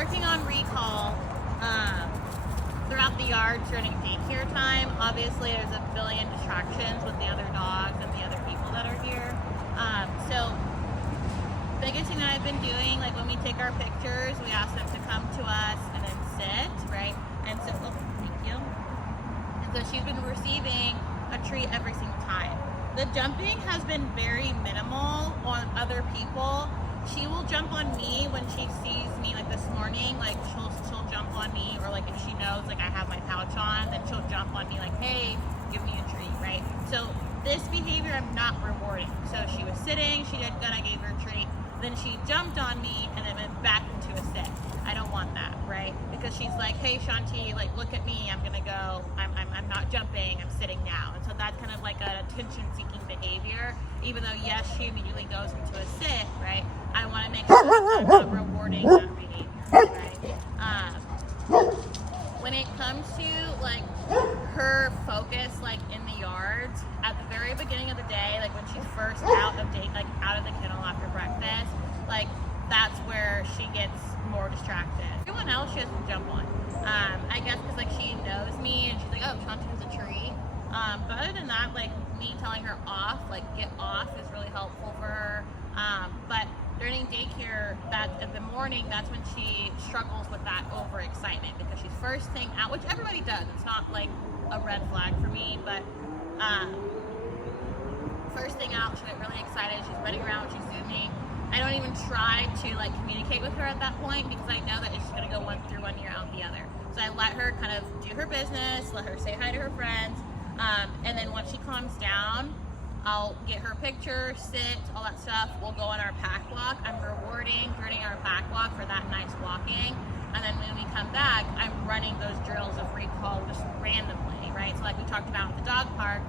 working on recall throughout the yard during daycare time. Obviously, there's a billion distractions with the other dogs and the other people that are here. So biggest thing that I've been doing, like when we take our pictures, we ask them to come to us and then sit, right? And so, oh, thank you. And so she's been receiving a treat every single time. The jumping has been very minimal on other people. She will jump on me when she sees me, like this morning, like she'll jump on me, or like if she knows like I have my pouch on, then she'll jump on me like, hey, give me a treat, right? So this behavior I'm not rewarding. So she was sitting, she did good, I gave her a treat. Then she jumped on me and then went back into a sit. I don't want that, right? Because she's like, hey, Shanti, like, look at me. I'm gonna go. I'm not jumping. I'm sitting now. And so that's kind of like an attention-seeking behavior. Even though yes, she immediately goes into a sit, right? I want to make sure that I'm not rewarding that behavior, right? When it comes to like her focus, like in the yards, at the very beginning of the day, like when she's first out of the kennel after breakfast, like that's where she gets more distracted. Everyone else she doesn't jump on. I guess because like she knows me and she's like, oh, Shanti has a tree. But other than that, like me telling her off, like get off, is really helpful for her. But during daycare, that in the morning, that's when she struggles with that overexcitement, because she's first thing out, which everybody does. It's not like a red flag for me, but first thing out, she'll get really excited. She's running around, she's zooming. I don't even try to like communicate with her at that point, because I know that it's just gonna go one through one ear out the other. So I let her kind of do her business, let her say hi to her friends, and then once she calms down, I'll get her picture, sit, all that stuff. We'll go on our pack walk. I'm rewarding during our pack walk for that nice walking. And then when we come back, I'm running those drills of recall just randomly, right? So like we talked about at the dog park,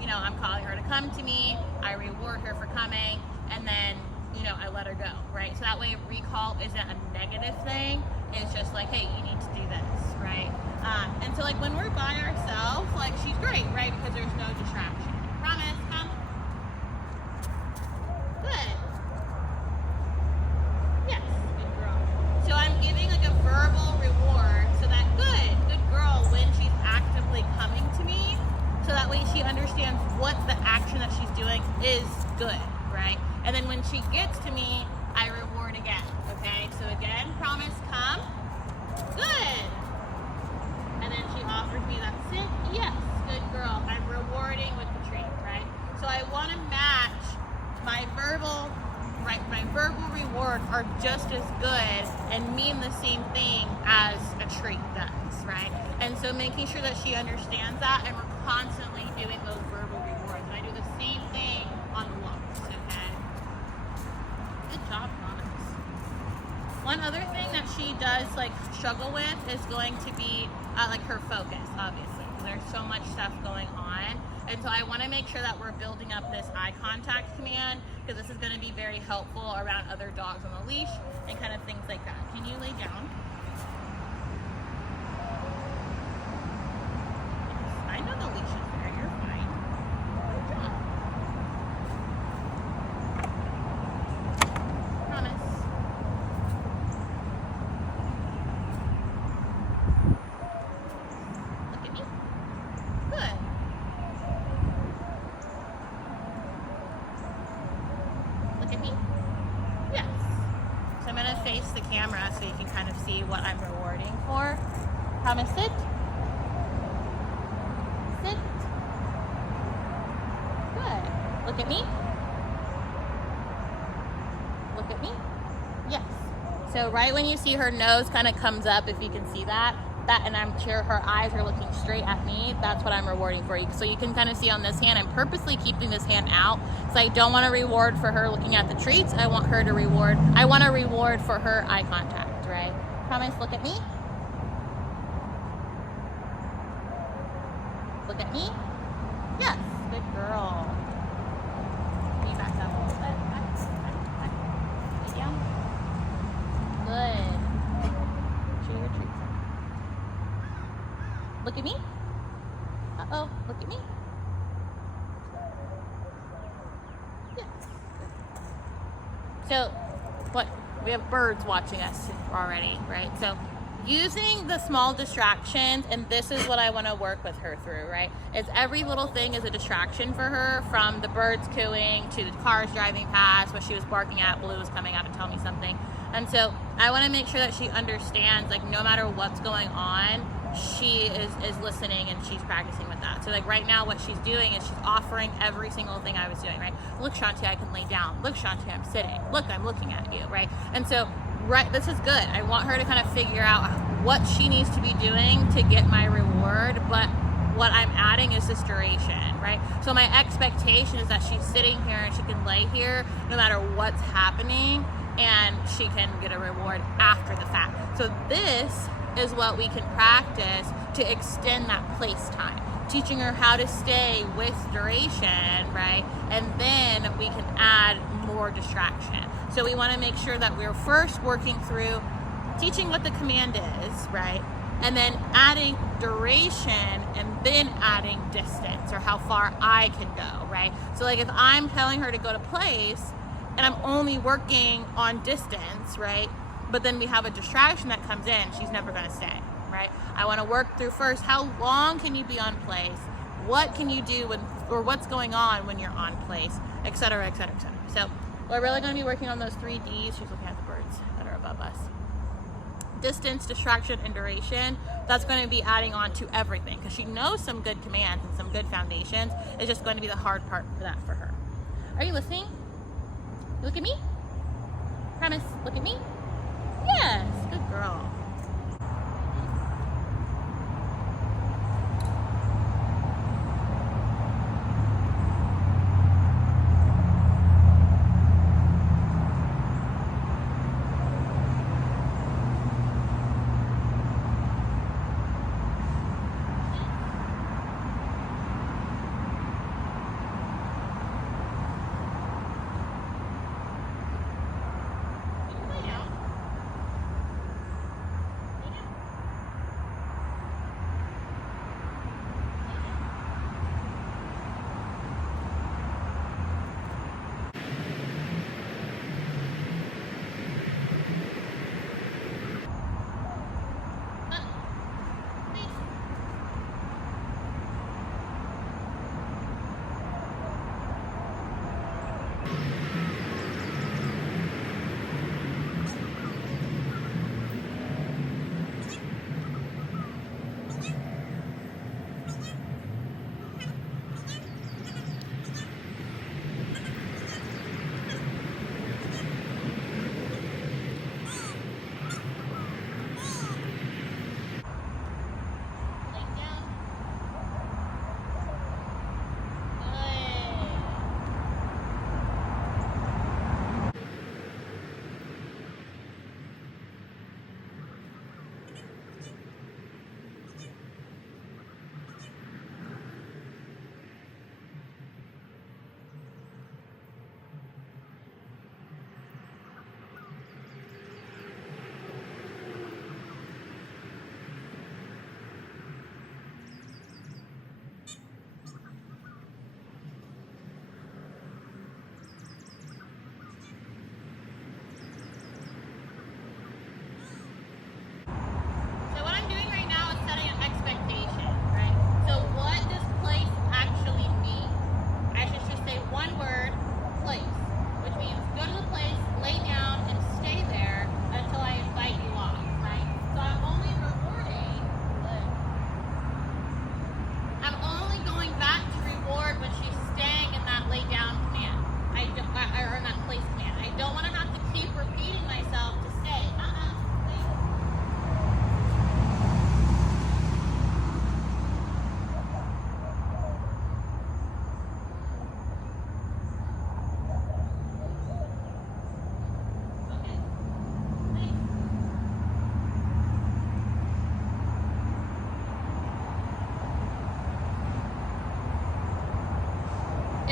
you know, I'm calling her to come to me. I reward her for coming, and then, you know, I let her go, right? So that way recall isn't a negative thing. It's just like, hey, you need to do this, right? And so like when we're by ourselves, like she's great, right? Because there's no distraction. Promise, come. Good. Yes, good girl. So I'm giving like a verbal reward, so that good girl, when she's actively coming to me, so that way she understands what the action that she's doing is good, right? And then when she gets to me, I reward again, okay? So again, promise, come. Good. And then she offers me that sit. Yes, good girl. I'm rewarding with the treat, right? So I want to match my verbal rewards are just as good and mean the same thing as a treat does, right? And so making sure that she understands that, and we're constantly doing those verbal rewards. And I do the same thing on the walks, okay? Good job, Promise. One other thing that she does like struggle with is going to be like her focus, obviously, because there's so much stuff going on. And so I want to make sure that we're building up this eye contact command, because this is going to be very helpful around other dogs on the leash and kind of things like that. Can you lay down? I know the leash is there. You're fine. Good job. Promise. Look at me. Good. Look at me. Yes. So I'm going to face the camera so you can kind of see what I'm rewarding for. Promise, sit. Sit. Good. Look at me. Look at me. Yes. So right when you see her nose kind of comes up, if you can see that, and I'm sure her eyes are looking straight at me, that's what I'm rewarding for you. So you can kind of see on this hand, I'm purposely keeping this hand out, because I don't want to reward for her looking at the treats. I want to reward for her eye contact, right? Promise, look at me. Look at me. Yes, good girl. Can you back up a little bit? Back. Lay down. Good. Show your treats. Look at me. Uh-oh, look at me. Yes. So, what? We have birds watching us already, right? So using the small distractions, and this is what I want to work with her through, right? Is every little thing is a distraction for her, from the birds cooing to the cars driving past, what she was barking at, Blue was coming out to tell me something. And so I want to make sure that she understands, like, no matter what's going on, she is listening and she's practicing with that. So like right now what she's doing is she's offering every single thing I was doing, right? Look, Shanti, I can lay down. Look, Shanti, I'm sitting. Look, I'm looking at you, right? And so right, this is good. I want her to kind of figure out what she needs to be doing to get my reward, but what I'm adding is this duration, right? So my expectation is that she's sitting here and she can lay here no matter what's happening, and she can get a reward after the fact. So this is what we can practice to extend that place time, teaching her how to stay with duration, right? And then we can add more distraction. So we want to make sure that we're first working through teaching what the command is, right? And then adding duration, and then adding distance, or how far I can go, right? So like if I'm telling her to go to place and I'm only working on distance, right? But then we have a distraction that comes in, she's never gonna stay, right? I wanna work through first, how long can you be on place? What can you do when, or what's going on when you're on place, et cetera, et cetera, et cetera. So we're really gonna be working on those 3 Ds. She's looking at the birds that are above us. Distance, distraction, and duration. That's gonna be adding on to everything, because she knows some good commands and some good foundations. It's just going to be the hard part for that for her. Are you listening? You look at me? Promise, look at me? Yes, good girl.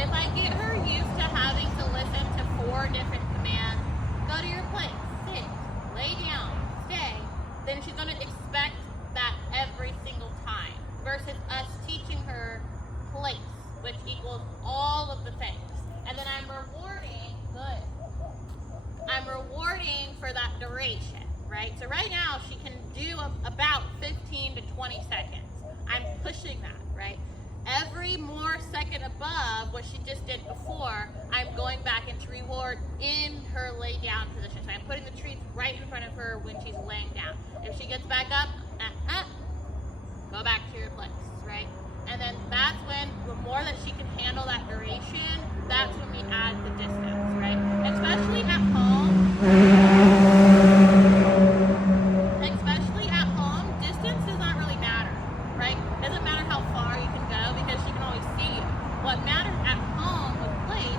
If I get her used to having to listen to 4 different commands, go to your place, sit, lay down, stay, then she's going to expect that every single time, versus us teaching her place, which equals all of the things. And then I'm rewarding for that duration, right? So right now she can do about 15 to 20 seconds. I'm pushing that, right? Every more second above what she just did before, I'm going back into reward in her lay down position. So I'm putting the treats right in front of her when she's laying down. If she gets back up, go back to your place, right? And then that's when, the more that she can handle that duration, that's when we add the distance, right? Especially at home, distance does not really matter, right? It doesn't matter how far you can go because she can always see you. What matters at home with place,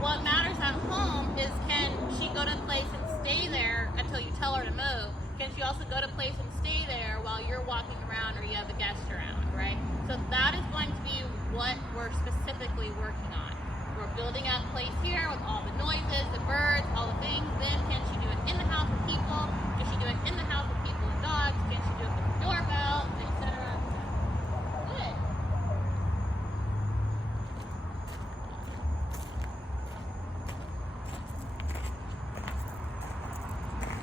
what matters at home is, can she go to place and stay there until you tell her to move? Can she also go to place and stay there while you're walking around or you have a guest around, right? So that is going to be what we're specifically working on. We're building up place here with all the noises, the birds, all the things. Then can she do it in the house with people? Can she do it in the house with people and dogs? Can she do it with the doorbell, etc.? Good.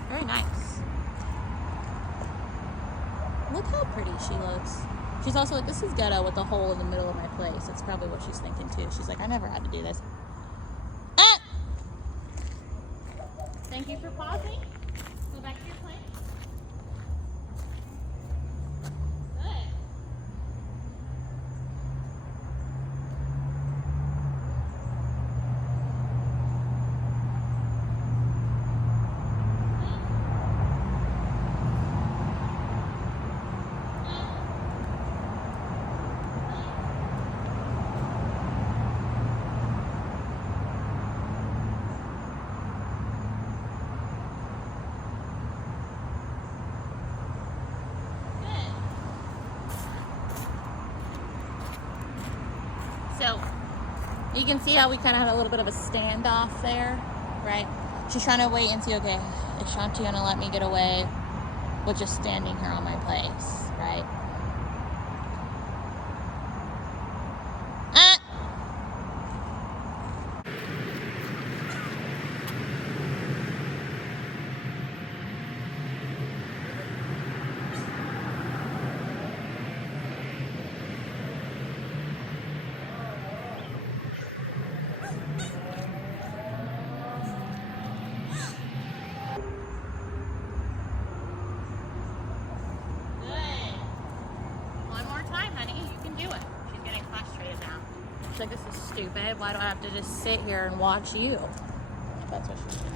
Very nice. Look how pretty she looks. She's also like, this is ghetto with a hole in the middle of my place. That's probably what she's thinking too. She's like, I never had to do this. Ah! Thank you for pausing. Go back to your place. Good. So you can see how we kind of had a little bit of a standoff there, right? She's trying to wait and see, okay, is Shanti gonna let me get away with just standing here on my place, right? Like, this is stupid. Why do I have to just sit here and watch you? That's what she's doing.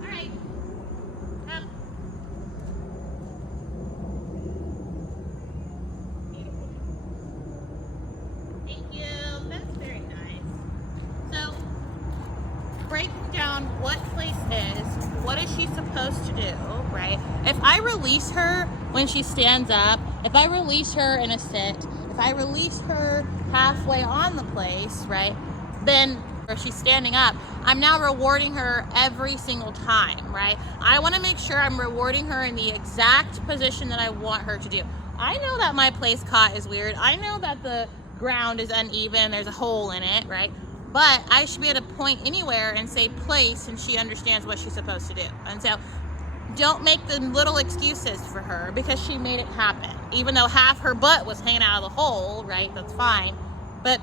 All right. Come. Breaking down what place is, what is she supposed to do, right? If I release her when she stands up, if I release her in a sit, if I release her halfway on the place, right, then or she's standing up, I'm now rewarding her every single time, right? I want to make sure I'm rewarding her in the exact position that I want her to do. I know that my place cot is weird. I know that the ground is uneven, there's a hole in it, right? But I should be able to point anywhere and say place, and she understands what she's supposed to do. And so don't make the little excuses for her because she made it happen. Even though half her butt was hanging out of the hole, right? That's fine. But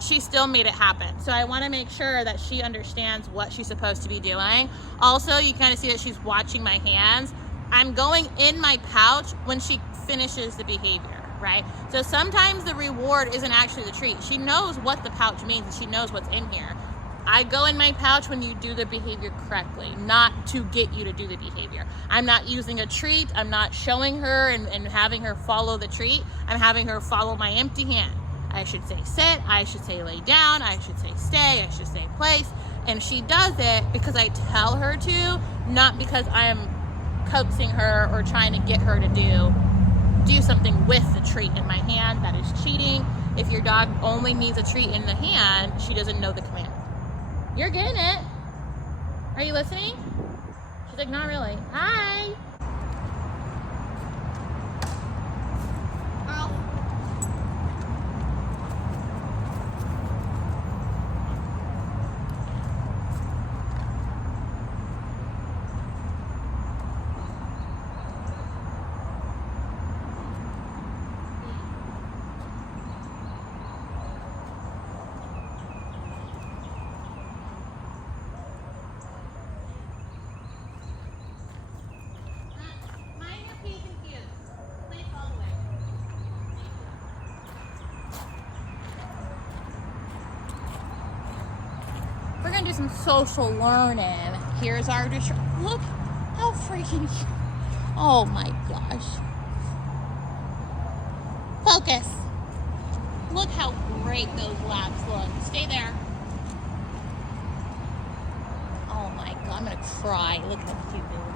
she still made it happen. So I want to make sure that she understands what she's supposed to be doing. Also, you kind of see that she's watching my hands. I'm going in my pouch when she finishes the behavior. Right? So sometimes the reward isn't actually the treat. She knows what the pouch means and she knows what's in here. I go in my pouch when you do the behavior correctly, not to get you to do the behavior. I'm not using a treat. I'm not showing her and having her follow the treat. I'm having her follow my empty hand. I should say sit, I should say lay down, I should say stay, I should say place. And she does it because I tell her to, not because I'm coaxing her or trying to get her to do something with the treat in my hand. That is cheating. If your dog only needs a treat in the hand, she doesn't know the command. You're getting it. Are you listening? She's like, not really. Hi. Girl. Mind your P's and Q's. Place all the way. We're gonna do some social learning. Here's our look how freaking cute. Oh my gosh. Focus. Look how great those laps look. Stay there. Oh my god, I'm gonna cry. Look how cute they look.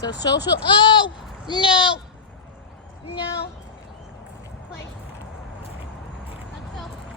So social, oh, no, place. Let's go.